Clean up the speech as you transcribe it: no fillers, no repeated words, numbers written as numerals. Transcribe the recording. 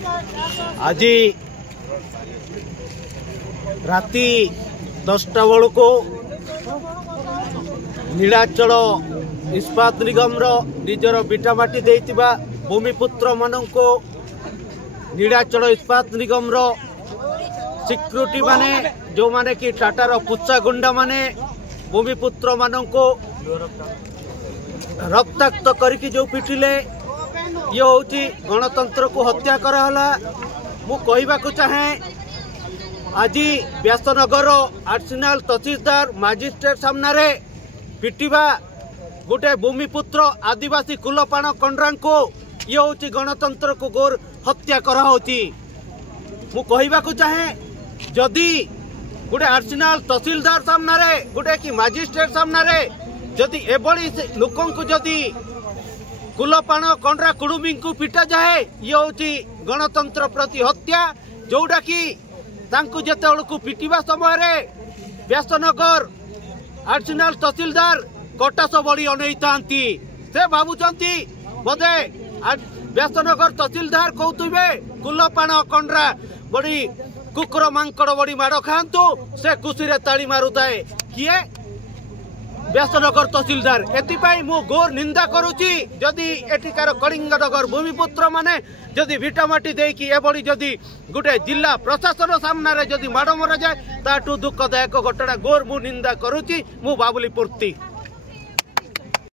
आज राति 10टा बेलू नीलाचल इस्पात निगम निजर विटामाटी देइतिबा भूमिपुत्र मानन को नीलाचल इस्पात निगम सिक्यूरिटी माने जो माने कि टाटार पुच्चा गुंडा माने भूमिपुत्र मानन को रक्ताक्त करके जो पिटिले ये होची गणतंत्र को हत्या कराला। मु कहवाक चाहे आज व्यासनगर आर्सेनाल तहसीलदार मजिस्ट्रेट सामने पिटिबा गोटे भूमिपुत्र आदिवासी कुलपाण कंड्रा को ये होची गणतंत्र को गोर हत्या करा होची। मु कहवाक चाहे जदि गोटे आर्सेनाल तहसीलदार सामने गोटे कि मजिस्ट्रेट सामने जदि एभली लोकों को जदि कुलपाण कंड्रा कुड़ुमी को पिटा जाए ये होची गणतंत्र प्रति हत्या। जोड़ा कि तांकु जेतेबेलू पिटिबा समय व्यासनगर आर्सेनाल तहसीलदार कटास बड़ी अनई थांती से भावुंती बोधे व्यासनगर तहसीलदार कहते कुलपाण कंड्रा बड़ी कुकुर मांकड़ बड़ी माड़ खातु से खुशी ताड़ी मारुताए किए व्यासनगर तहसीलदार। एथिपाई मु घोर निंदा करुची जदि एठिकार कलिंगनगर भूमिपुत्र माने जदि भिटामाटी देकी एभली जदि गोटे जिला प्रशासन सामने जदि माड़ मरा जाए ताठू दुखदायक घटना घोर मु निंदा करुची। मु बाबुली पूर्ति।